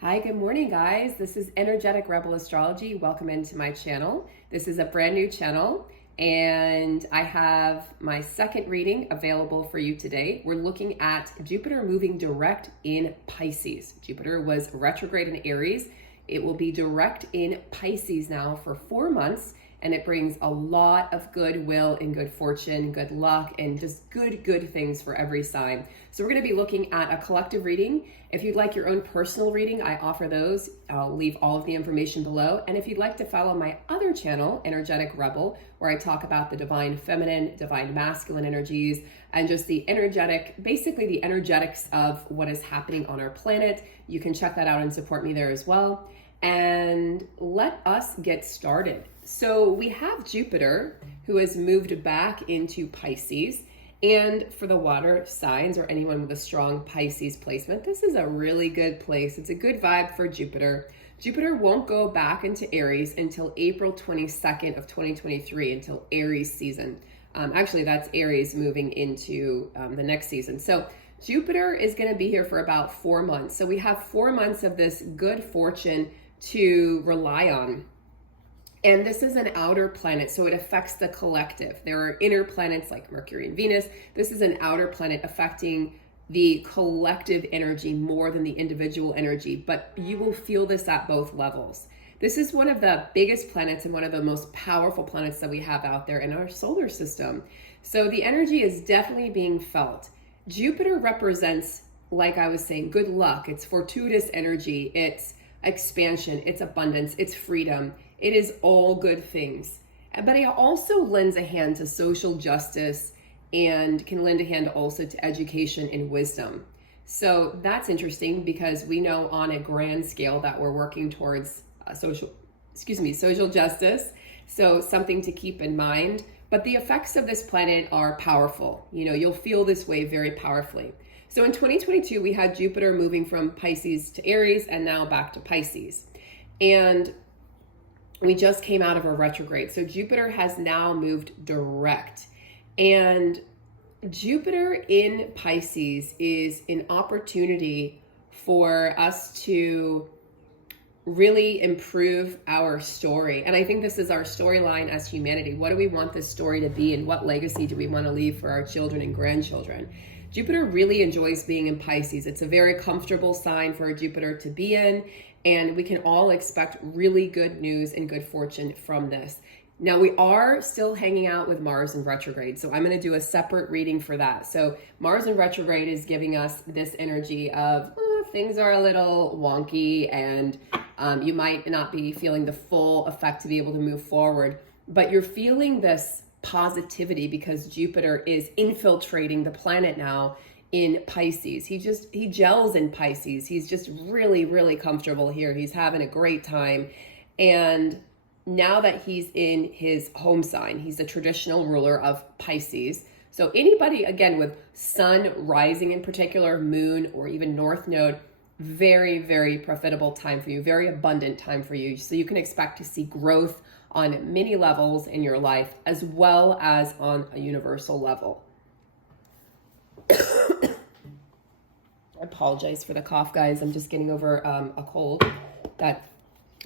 Hi, good morning, guys. This is Energetic Rebel Astrology. Welcome into my channel. This is a brand new channel, and I have my second reading available for you today. We're looking at Jupiter moving direct in Pisces. Jupiter was retrograde in Aries. It will be direct in Pisces now for 4 months, and it brings a lot of goodwill and good fortune, good luck, and just good things for every sign. So we're going to be looking at a collective reading. If you'd like your own personal reading, I offer those. I'll leave all of the information below. And if you'd like to follow my other channel, Energetic Rebel, where I talk about the divine feminine, divine masculine energies, and just the energetic, basically the energetics of what is happening on our planet, you can check that out and support me there as well. And let us get started. So we have Jupiter, who has moved back into Pisces. And for the water signs or anyone with a strong Pisces placement, this is a really good place. It's a good vibe for Jupiter. Jupiter won't go back into Aries until April 22nd of 2023, until Aries season. Actually, that's Aries moving into the next season. So Jupiter is going to be here for about 4 months. So we have 4 months of this good fortune to rely on. And this is an outer planet, so it affects the collective. There are inner planets like Mercury and Venus. This is an outer planet affecting the collective energy more than the individual energy, but you will feel this at both levels. This is one of the biggest planets and one of the most powerful planets that we have out there in our solar system. So the energy is definitely being felt. Jupiter represents, like I was saying, good luck. It's fortuitous energy. It's expansion. It's abundance. It's freedom. It is all good things. But it also lends a hand to social justice and can lend a hand also to education and wisdom. So that's interesting because we know on a grand scale that we're working towards social justice. So something to keep in mind. But the effects of this planet are powerful. You know, you'll feel this way very powerfully. So in 2022, we had Jupiter moving from Pisces to Aries and now back to Pisces. And we just came out of a retrograde. So Jupiter has now moved direct. And Jupiter in Pisces is an opportunity for us to really improve our story. And I think this is our storyline as humanity. What do we want this story to be, and what legacy do we want to leave for our children and grandchildren? Jupiter really enjoys being in Pisces. It's a very comfortable sign for Jupiter to be in, and we can all expect really good news and good fortune from this. Now, we are still hanging out with Mars in retrograde, so I'm going to do a separate reading for that. So Mars in retrograde is giving us this energy of things are a little wonky, and you might not be feeling the full effect to be able to move forward, but you're feeling this positivity because Jupiter is infiltrating the planet now in Pisces. He gels in Pisces. He's just really comfortable here. He's having a great time. And now that he's in his home sign, he's the traditional ruler of Pisces. So anybody, again, with sun rising in particular, moon, or even north node, very profitable time for you, very abundant time for you. So you can expect to see growth on many levels in your life, as well as on a universal level. I apologize for the cough, guys. I'm just getting over a cold. That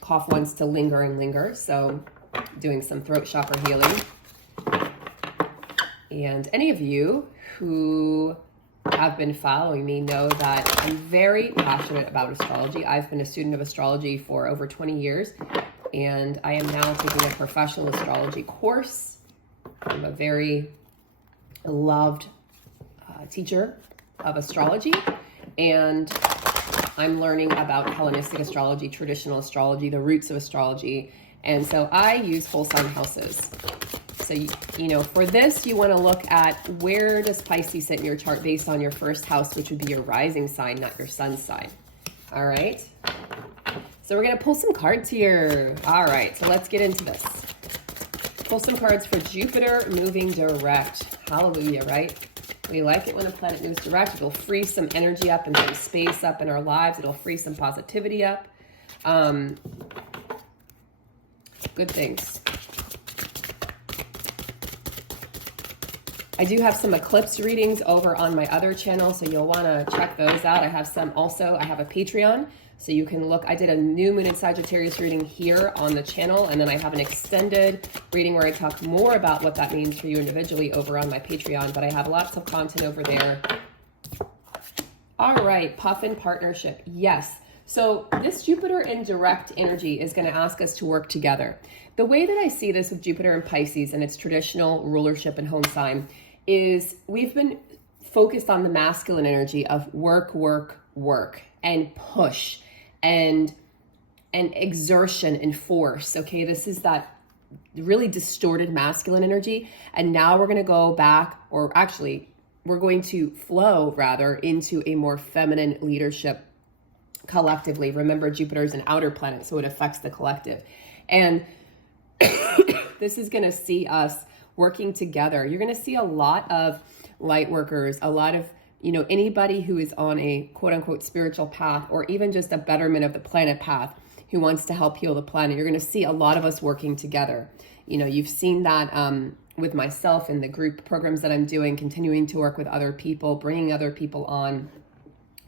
cough wants to linger and linger, so doing some throat chakra healing. And any of you who have been following me know that I'm very passionate about astrology. I've been a student of astrology for over 20 years. And I am now taking a professional astrology course. I'm a very loved teacher of astrology, and I'm learning about Hellenistic astrology, traditional astrology, the roots of astrology. And so I use whole sign houses. So, you know, for this, you want to look at where does Pisces sit in your chart based on your first house, which would be your rising sign, not your sun sign. All right. So we're going to pull some cards here. All right, so let's get into this. Pull some cards for Jupiter moving direct. Hallelujah, right? We like it when a planet moves direct. It'll free some energy up and some space up in our lives. It'll free some positivity up. Good things. I do have some eclipse readings over on my other channel, so you'll want to check those out. I have some also. I have a Patreon, so you can look. I did a new moon in Sagittarius reading here on the channel, and then I have an extended reading where I talk more about what that means for you individually over on my Patreon, but I have lots of content over there. All right, Puffin partnership. Yes. So this Jupiter in direct energy is going to ask us to work together. The way that I see this with Jupiter in Pisces and its traditional rulership and home sign is we've been focused on the masculine energy of work, work, work, and push and exertion and force. Okay, this is that really distorted masculine energy. And now we're going to go back, or actually we're going to flow rather into a more feminine leadership collectively. Remember, Jupiter is an outer planet, so it affects the collective. And this is going to see us working together. You're going to see a lot of light workers, a lot of, anybody who is on a quote unquote spiritual path, or even just a betterment of the planet path, who wants to help heal the planet. You're going to see a lot of us working together. You've seen that with myself in the group programs that I'm doing, continuing to work with other people, bringing other people on.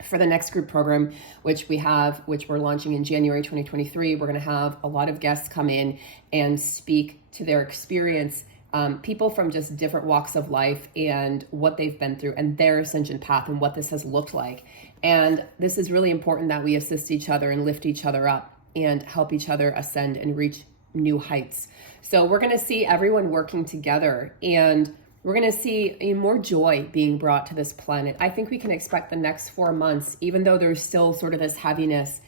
For the next group program, which we're launching in January 2023, we're going to have a lot of guests come in and speak to their experience, people from just different walks of life and what they've been through and their ascension path and what this has looked like. And this is really important that we assist each other and lift each other up and help each other ascend and reach new heights. So we're going to see everyone working together, and we're going to see more joy being brought to this planet. I think we can expect the next 4 months, even though there's still sort of this heaviness,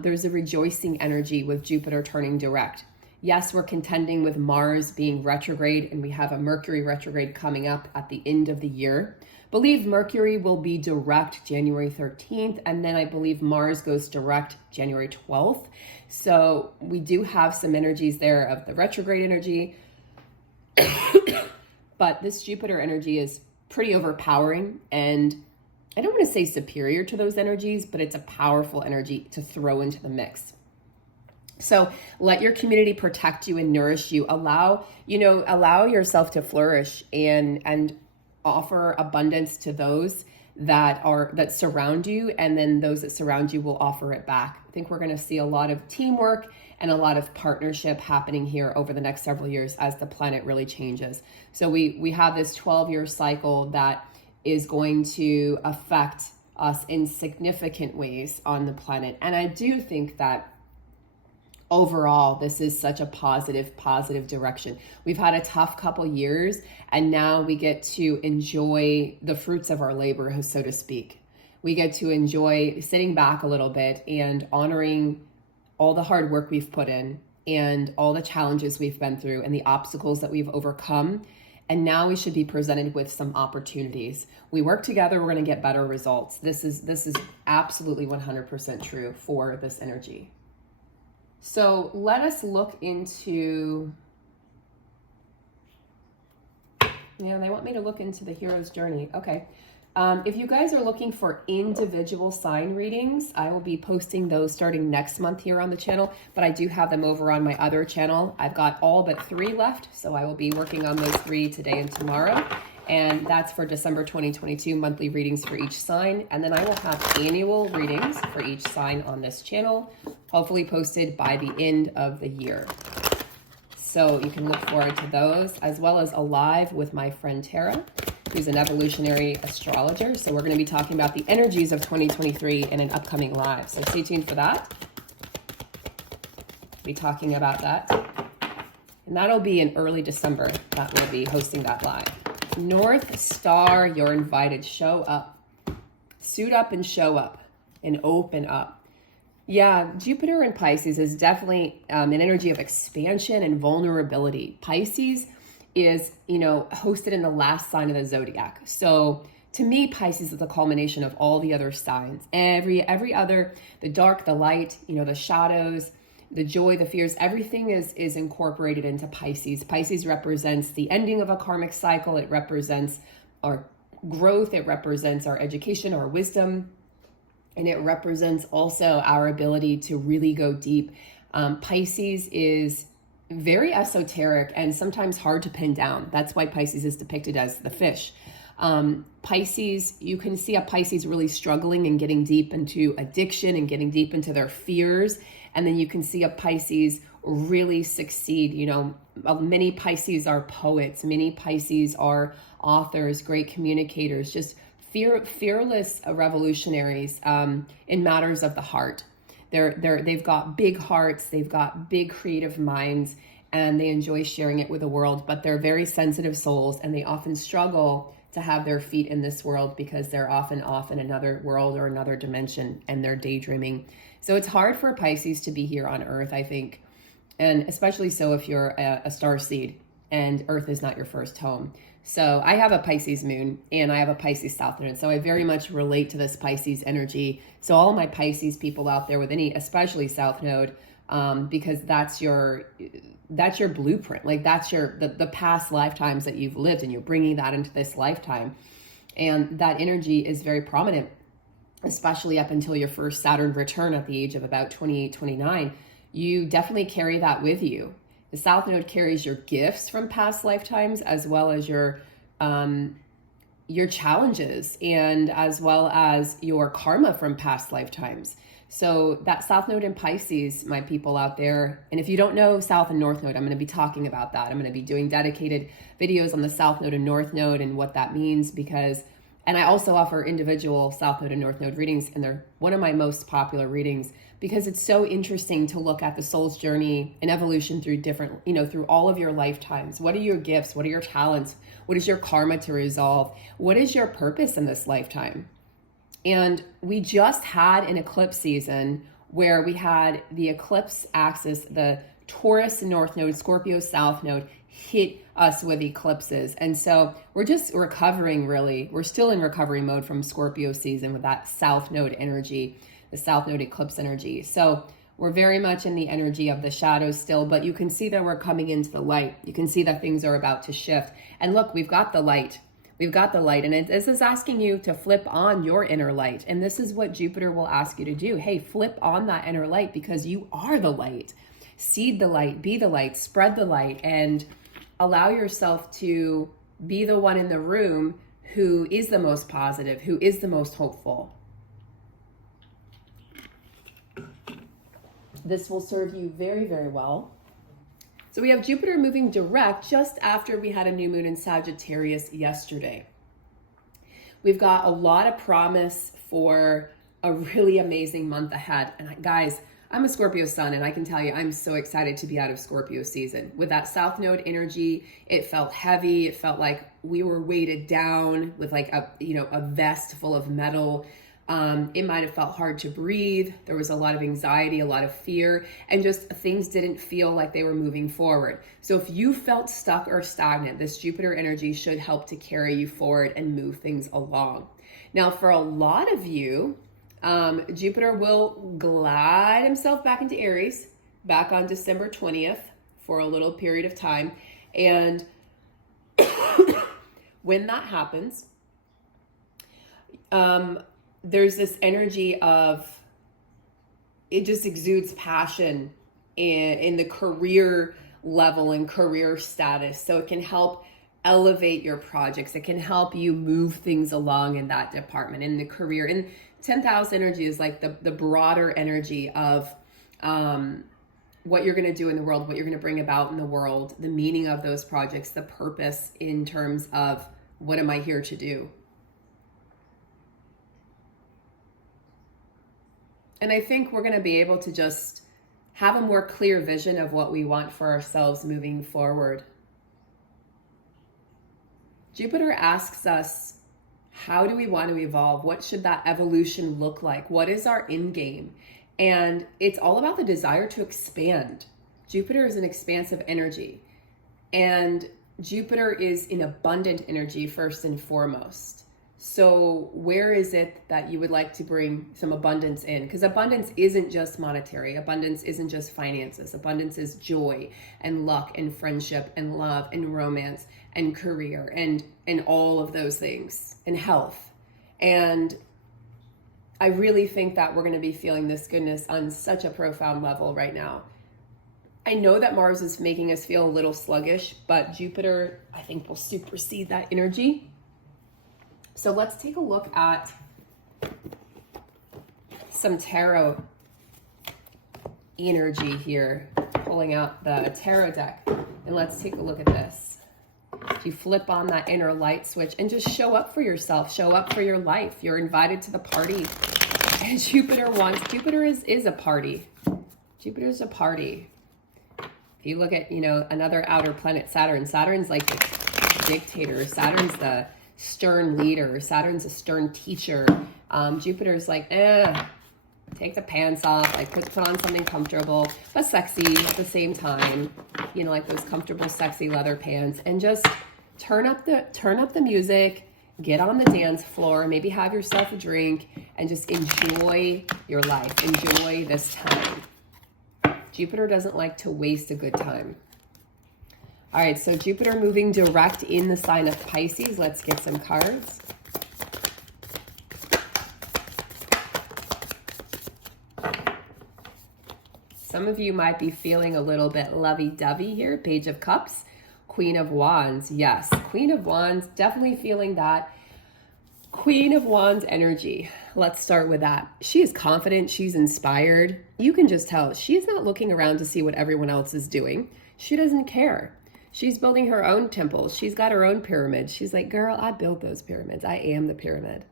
there's a rejoicing energy with Jupiter turning direct. Yes, we're contending with Mars being retrograde, and we have a Mercury retrograde coming up at the end of the year. I believe Mercury will be direct January 13th, and then I believe Mars goes direct January 12th. So we do have some energies there of the retrograde energy. But this Jupiter energy is pretty overpowering, and I don't want to say superior to those energies, but it's a powerful energy to throw into the mix. So let your community protect you and nourish you. Allow yourself to flourish and offer abundance to those that surround you, and then those that surround you will offer it back. I think we're going to see a lot of teamwork and a lot of partnership happening here over the next several years as the planet really changes. So we have this 12-year cycle that is going to affect us in significant ways on the planet. And I do think that overall, this is such a positive direction. We've had a tough couple years, and now we get to enjoy the fruits of our labor, so to speak. We get to enjoy sitting back a little bit and honoring all the hard work we've put in and all the challenges we've been through and the obstacles that we've overcome. And now we should be presented with some opportunities. We work together, we're going to get better results. This is absolutely 100% true for this energy. So let us look into, they want me to look into the hero's journey. Okay. If you guys are looking for individual sign readings, I will be posting those starting next month here on the channel, but I do have them over on my other channel. I've got all but 3 left, so I will be working on those 3 today and tomorrow. And that's for December 2022 monthly readings for each sign. And then I will have annual readings for each sign on this channel, hopefully posted by the end of the year. So you can look forward to those, as well as a live with my friend Tara, who's an evolutionary astrologer. So we're going to be talking about the energies of 2023 in an upcoming live. So stay tuned for that. Be talking about that. And that'll be in early December that we'll be hosting that live. North Star, you're invited. Show up. Suit up and show up and open up. Yeah, Jupiter in Pisces is definitely an energy of expansion and vulnerability. Pisces is, hosted in the last sign of the zodiac. So to me, Pisces is the culmination of all the other signs. Every other, the dark, the light, the shadows, the joy, the fears, everything is incorporated into Pisces. Pisces represents the ending of a karmic cycle. It represents our growth. It represents our education, our wisdom. And it represents also our ability to really go deep. Pisces is very esoteric and sometimes hard to pin down. That's why Pisces is depicted as the fish. Pisces, you can see a Pisces really struggling and getting deep into addiction and getting deep into their fears. And then you can see a Pisces really succeed. You know, many Pisces are poets, many Pisces are authors, great communicators, just fearless revolutionaries in matters of the heart. They've got big hearts, they've got big creative minds, and they enjoy sharing it with the world, but they're very sensitive souls, and they often struggle to have their feet in this world because they're often off in another world or another dimension, and they're daydreaming. So it's hard for Pisces to be here on Earth, I think, and especially so if you're a star seed and Earth is not your first home. So I have a Pisces moon and I have a Pisces south node. So I very much relate to this Pisces energy. So all of my Pisces people out there with any, especially south node, because that's your blueprint. Like that's the past lifetimes that you've lived, and you're bringing that into this lifetime. And that energy is very prominent, especially up until your first Saturn return at the age of about 28, 29. You definitely carry that with you. The South Node carries your gifts from past lifetimes, as well as your challenges, and as well as your karma from past lifetimes. So that South Node in Pisces, my people out there, and if you don't know South and North Node, I'm going to be talking about that. I'm going to be doing dedicated videos on the South Node and North Node and what that means, and I also offer individual South Node and North Node readings, and they're one of my most popular readings because it's so interesting to look at the soul's journey and evolution through through all of your lifetimes. What are your gifts? What are your talents? What is your karma to resolve? What is your purpose in this lifetime? And we just had an eclipse season where we had the eclipse axis, the Taurus North Node, Scorpio South Node hit us with eclipses. And so we're just recovering, really. We're still in recovery mode from Scorpio season with that South Node energy, the South Node eclipse energy. So we're very much in the energy of the shadows still, but you can see that we're coming into the light. You can see that things are about to shift. And look, we've got the light. We've got the light, and this is asking you to flip on your inner light. And this is what Jupiter will ask you to do. Hey, flip on that inner light because you are the light. Seed the light, be the light, spread the light, and allow yourself to be the one in the room who is the most positive, who is the most hopeful. This will serve you very, very well. So we have Jupiter moving direct just after we had a new moon in Sagittarius yesterday. We've got a lot of promise for a really amazing month ahead. And guys, I'm a Scorpio sun, and I can tell you, I'm so excited to be out of Scorpio season. With that South Node energy, it felt heavy. It felt like we were weighted down with like a vest full of metal. It might have felt hard to breathe. There was a lot of anxiety, a lot of fear, and just things didn't feel like they were moving forward. So if you felt stuck or stagnant, this Jupiter energy should help to carry you forward and move things along. Now, for a lot of you, Jupiter will glide himself back into Aries, back on December 20th for a little period of time. And when that happens, there's this energy of, it just exudes passion in the career level and career status. So it can help elevate your projects. It can help you move things along in that department, in the career. And 10th house energy is like the broader energy of what you're going to do in the world, what you're going to bring about in the world, the meaning of those projects, the purpose in terms of what am I here to do? And I think we're going to be able to just have a more clear vision of what we want for ourselves moving forward. Jupiter asks us, how do we want to evolve? What should that evolution look like? What is our end game? And it's all about the desire to expand. Jupiter is an expansive energy, and Jupiter is an abundant energy first and foremost. So where is it that you would like to bring some abundance in? Because abundance isn't just monetary. Abundance isn't just finances. Abundance is joy and luck and friendship and love and romance and career and all of those things, and health. And I really think that we're going to be feeling this goodness on such a profound level right now. I know that Mars is making us feel a little sluggish, but Jupiter, I think, will supersede that energy. So let's take a look at some tarot energy here, pulling out the tarot deck, and let's take a look at this. You flip on that inner light switch and just show up for yourself, show up for your life. You're invited to the party. And Jupiter is a party. Jupiter is a party. If you look at, another outer planet, Saturn's like the dictator. Saturn's the stern leader. Saturn's a stern teacher. Jupiter's like, take the pants off, like put on something comfortable, but sexy at the same time. Like those comfortable, sexy leather pants, and just turn up the music, get on the dance floor, maybe have yourself a drink, and just enjoy your life. Enjoy this time. Jupiter doesn't like to waste a good time. All right, so Jupiter moving direct in the sign of Pisces. Let's get some cards. Some of you might be feeling a little bit lovey-dovey here. Page of Cups, Queen of Wands. Yes, Queen of Wands, definitely feeling that Queen of Wands energy. Let's start with that. She is confident. She's inspired. You can just tell she's not looking around to see what everyone else is doing. She doesn't care. She's building her own temples. She's got her own pyramids. She's like, girl, I built those pyramids. I am the pyramid.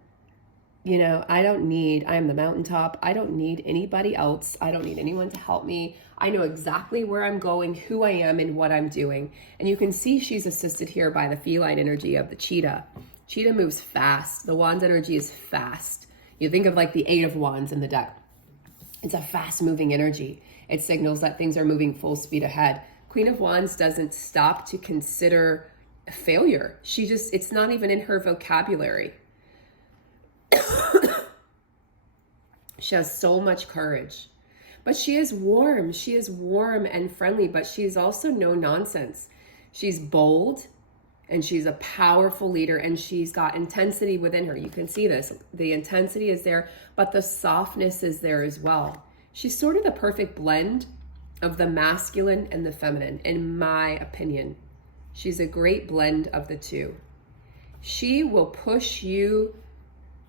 I am the mountaintop. I don't need anybody else. I don't need anyone to help me. I know exactly where I'm going, who I am, and what I'm doing. And you can see she's assisted here by the feline energy of the cheetah. Cheetah moves fast. The Wands energy is fast. You think of like the Eight of Wands in the deck. It's a fast moving energy. It signals that things are moving full speed ahead. Queen of Wands doesn't stop to consider failure. It's not even in her vocabulary. She has so much courage, but she is warm. She is warm and friendly, but she is also no nonsense. She's bold and she's a powerful leader, and she's got intensity within her. You can see this. The intensity is there, but the softness is there as well. She's sort of the perfect blend of the masculine and the feminine, in my opinion. She's a great blend of the two. She will push you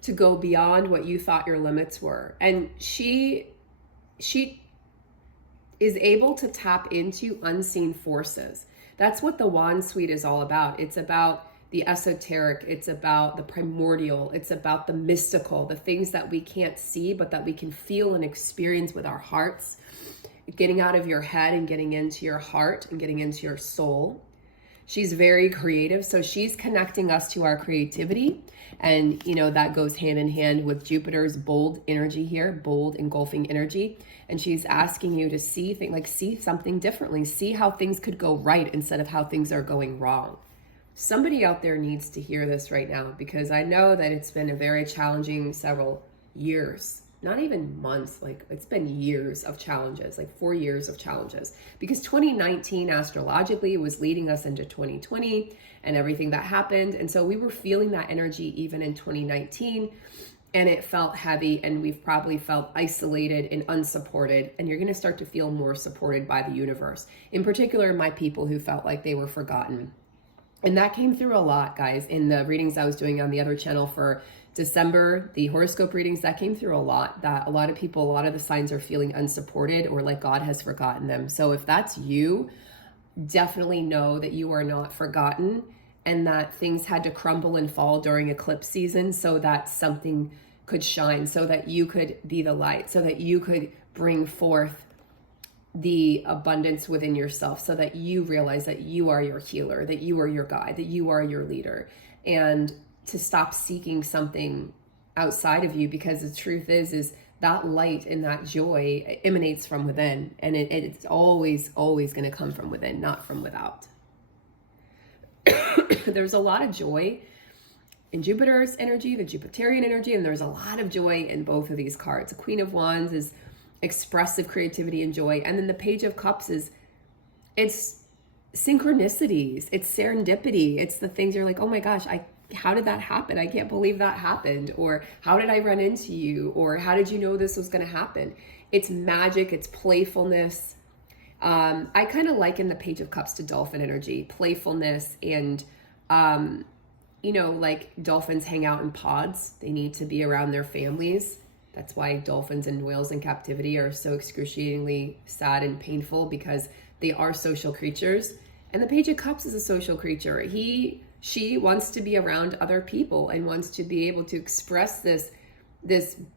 to go beyond what you thought your limits were. And she is able to tap into unseen forces. That's what the Wand Suite is all about. It's about the esoteric. It's about the primordial. It's about the mystical, the things that we can't see, but that we can feel and experience with our hearts. Getting out of your head and getting into your heart and getting into your soul. She's very creative, so she's connecting us to our creativity. And, that goes hand in hand with Jupiter's bold energy here, bold engulfing energy. And she's asking you to see something differently, see how things could go right instead of how things are going wrong. Somebody out there needs to hear this right now, because I know that it's been a very challenging several years. Not even months, it's been years of challenges, 4 years of challenges, because 2019 astrologically was leading us into 2020 and everything that happened. And so we were feeling that energy even in 2019, and it felt heavy, and we've probably felt isolated and unsupported. And you're going to start to feel more supported by the universe, in particular, my people who felt like they were forgotten. And that came through a lot, guys, in the readings I was doing on the other channel for December, the horoscope readings. That came through a lot, that a lot of people, a lot of the signs are feeling unsupported, or like God has forgotten them. So if that's you, definitely know that you are not forgotten, and that things had to crumble and fall during eclipse season so that something could shine, so that you could be the light, so that you could bring forth the abundance within yourself, so that you realize that you are your healer, that you are your guide, that you are your leader, and to stop seeking something outside of you, because the truth is that light and that joy emanates from within, and it's always going to come from within, not from without. There's a lot of joy in Jupiter's energy, the Jupiterian energy, and there's a lot of joy in both of these cards. The Queen of Wands is expressive creativity and joy, and then the Page of Cups it's synchronicities, it's serendipity, it's the things you're like, oh my gosh, how did that happen? I can't believe that happened. Or how did I run into you? Or how did you know this was going to happen? It's magic. It's playfulness. I kind of liken the Page of Cups to dolphin energy, playfulness, and like dolphins hang out in pods. They need to be around their families. That's why dolphins and whales in captivity are so excruciatingly sad and painful, because they are social creatures. And the Page of Cups is a social creature. She wants to be around other people and wants to be able to express this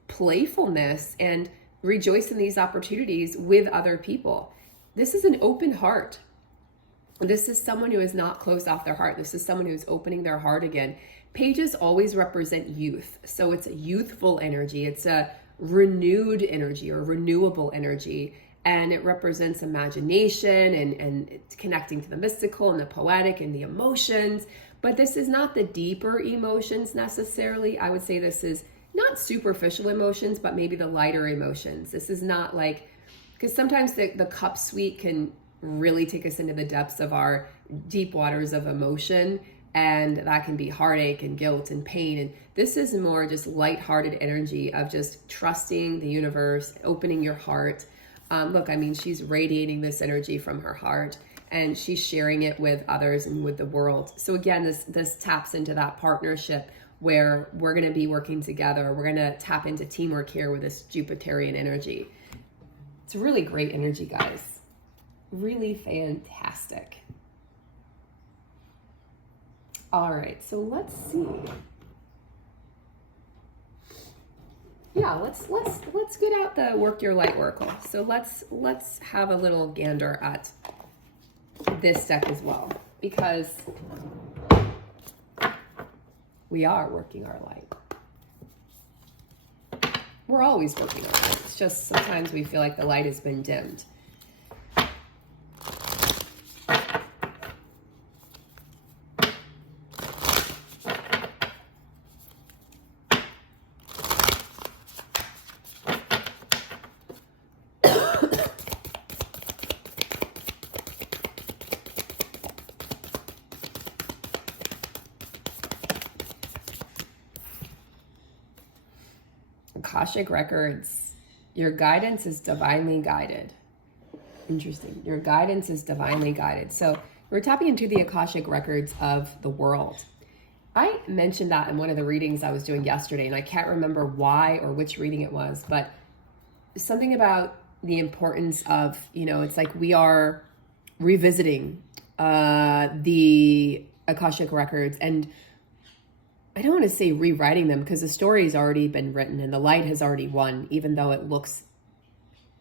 playfulness and rejoice in these opportunities with other people. This is an open heart. This is someone who is not closed off their heart. This is someone who's opening their heart again. Pages always represent youth. So it's a youthful energy. It's a renewed energy or renewable energy. And it represents imagination and it's connecting to the mystical and the poetic and the emotions. But this is not the deeper emotions necessarily. I would say this is not superficial emotions, but maybe the lighter emotions. This is not like, because sometimes the cup suite can really take us into the depths of our deep waters of emotion, and that can be heartache and guilt and pain. And this is more just lighthearted energy of just trusting the universe, opening your heart. Look, I mean, she's radiating this energy from her heart, and she's sharing it with others and with the world. So again, this taps into that partnership where we're going to be working together. We're going to tap into teamwork here with this Jupiterian energy. It's really great energy, guys. Really fantastic. All right, so let's see. Yeah, let's get out the work your light oracle. So let's have a little gander at this deck as well, because we are working our light. We're always working our light. It's just sometimes we feel like the light has been dimmed. Akashic Records, your guidance is divinely guided. Interesting. Your guidance is divinely guided. So we're tapping into the Akashic Records of the world. I mentioned that in one of the readings I was doing yesterday, and I can't remember why or which reading it was, but something about the importance of, it's like we are revisiting the Akashic Records, and I don't want to say rewriting them, because the story's already been written and the light has already won, even though it looks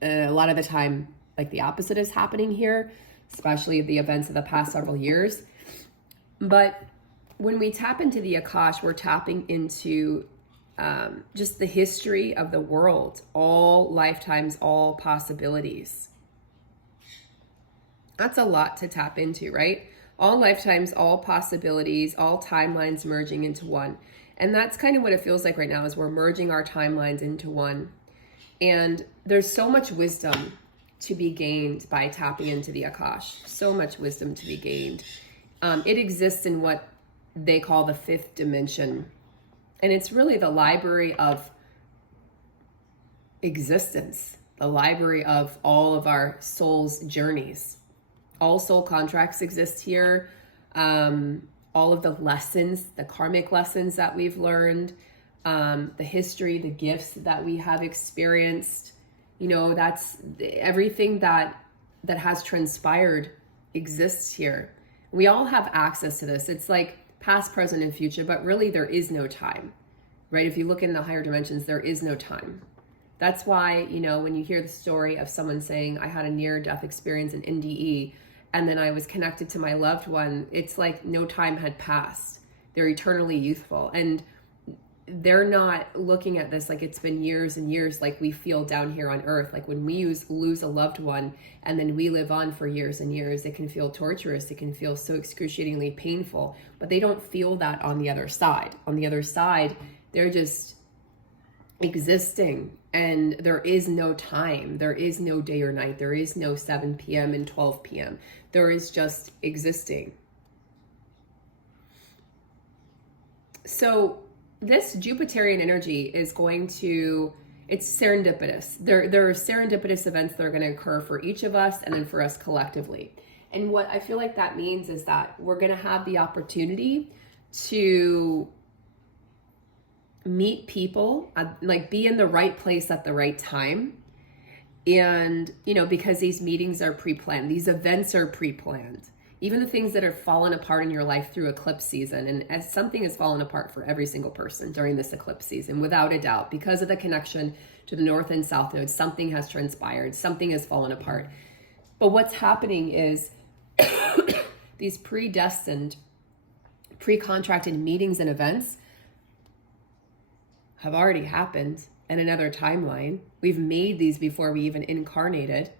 a lot of the time like the opposite is happening here, especially the events of the past several years. But when we tap into the Akash, we're tapping into just the history of the world, all lifetimes, all possibilities. That's a lot to tap into, right? All lifetimes, all possibilities, all timelines merging into one. And that's kind of what it feels like right now, is we're merging our timelines into one. And there's so much wisdom to be gained by tapping into the Akash. So much wisdom to be gained. It exists in what they call the fifth dimension. And it's really the library of existence, the library of all of our soul's journeys. All soul contracts exist here. All of the lessons, the karmic lessons that we've learned, the history, the gifts that we have experienced, that's everything that has transpired exists here. We all have access to this. It's like past, present, and future, but really there is no time, right? If you look in the higher dimensions, there is no time. That's why, when you hear the story of someone saying, I had a near-death experience in NDE, and then I was connected to my loved one, it's like no time had passed. They're eternally youthful. And they're not looking at this like it's been years and years, like we feel down here on earth. Like when we lose a loved one and then we live on for years and years, it can feel torturous. It can feel so excruciatingly painful, but they don't feel that on the other side. On the other side, they're just existing, and there is no time. There is no day or night. There is no 7 p.m. and 12 p.m. There is just existing. So this Jupiterian energy is going to it's serendipitous. There are serendipitous events that are going to occur for each of us and then for us collectively. And what I feel like that means is that we're going to have the opportunity to meet people, like be in the right place at the right time. And, because these meetings are pre-planned, these events are pre-planned. Even the things that are fallen apart in your life through eclipse season, and as something has fallen apart for every single person during this eclipse season, without a doubt, because of the connection to the north and south nodes, something has transpired, something has fallen apart. But what's happening is these predestined, pre-contracted meetings and events have already happened in another timeline. We've made these before we even incarnated.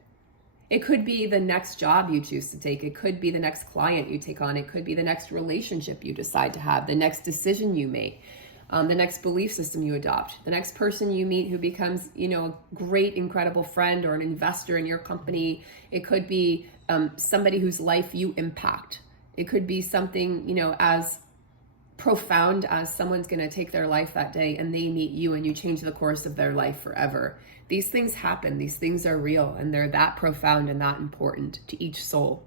It could be the next job you choose to take. It could be the next client you take on. It could be the next relationship you decide to have, the next decision you make, the next belief system you adopt, the next person you meet who becomes, a great, incredible friend or an investor in your company. It could be somebody whose life you impact. It could be something, as profound as someone's going to take their life that day and they meet you and you change the course of their life forever. These things happen. These things are real, and they're that profound and that important to each soul.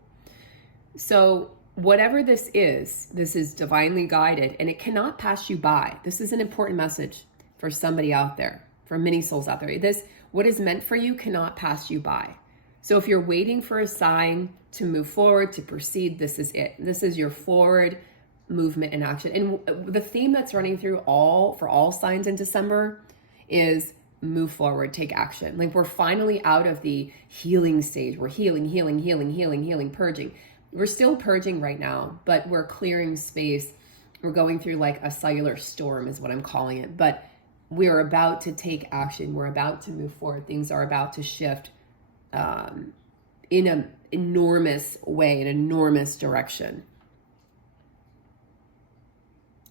So whatever this is divinely guided, and it cannot pass you by. This is an important message for somebody out there, for many souls out there. What is meant for you cannot pass you by. So if you're waiting for a sign to move forward, to proceed, this is it. This is your forward movement and action. And the theme that's running through for all signs in December is move forward, take action. Like, we're finally out of the healing stage. We're healing, purging. We're still purging right now, but we're clearing space. We're going through like a cellular storm is what I'm calling it. But we're about to take action. We're about to move forward. Things are about to shift in an enormous way, an enormous direction.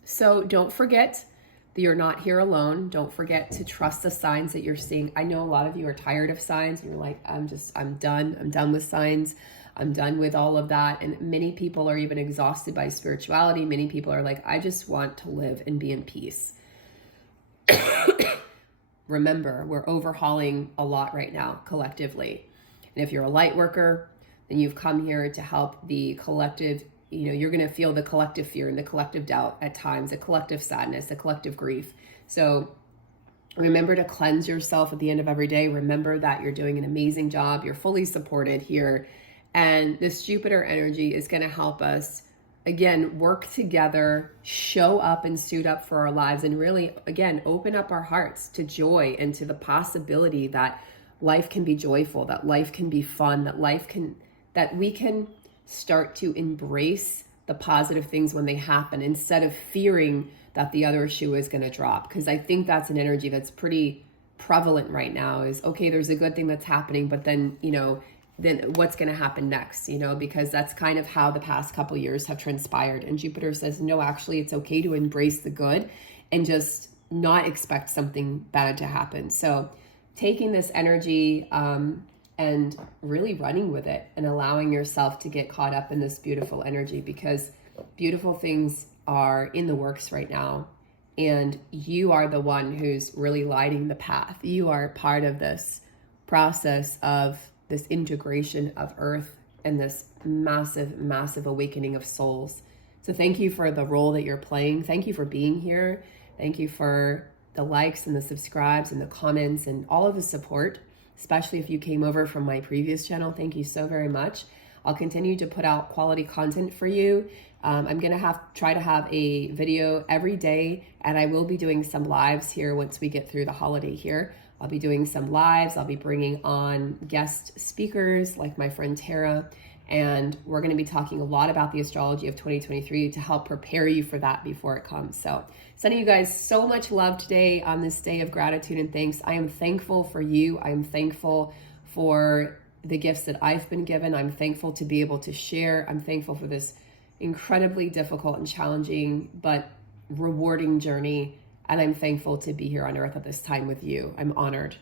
So don't forget that you're not here alone. Don't forget to trust the signs that you're seeing. I know a lot of you are tired of signs. You're like, I'm done. I'm done with signs. I'm done with all of that. And many people are even exhausted by spirituality. Many people are like, I just want to live and be in peace. Remember, we're overhauling a lot right now, collectively. And if you're a light worker, then you've come here to help the collective. You're going to feel the collective fear and the collective doubt at times, the collective sadness, the collective grief. So remember to cleanse yourself at the end of every day. Remember that you're doing an amazing job. You're fully supported here. And this Jupiter energy is going to help us, again, work together, show up and suit up for our lives, and really, again, open up our hearts to joy and to the possibility that life can be joyful, that life can be fun, that we can start to embrace the positive things when they happen instead of fearing that the other shoe is going to drop. Because I think that's an energy that's pretty prevalent right now is, okay, there's a good thing that's happening, but then, then what's going to happen next, because that's kind of how the past couple years have transpired. And Jupiter says, no, actually, it's okay to embrace the good and just not expect something bad to happen. So taking this energy, and really running with it and allowing yourself to get caught up in this beautiful energy, because beautiful things are in the works right now. And you are the one who's really lighting the path. You are part of this process of this integration of Earth and this massive, massive awakening of souls. So thank you for the role that you're playing. Thank you for being here. Thank you for the likes and the subscribes and the comments and all of the support. Especially if you came over from my previous channel. Thank you so very much. I'll continue to put out quality content for you. I'm going to try to have a video every day, and I will be doing some lives here once we get through the holiday here. I'll be doing some lives. I'll be bringing on guest speakers like my friend Tara, and we're going to be talking a lot about the astrology of 2023 to help prepare you for that before it comes. So sending you guys so much love today on this day of gratitude and thanks. I am thankful for you. I am thankful for the gifts that I've been given. I'm thankful to be able to share. I'm thankful for this incredibly difficult and challenging but rewarding journey. And I'm thankful to be here on Earth at this time with you. I'm honored.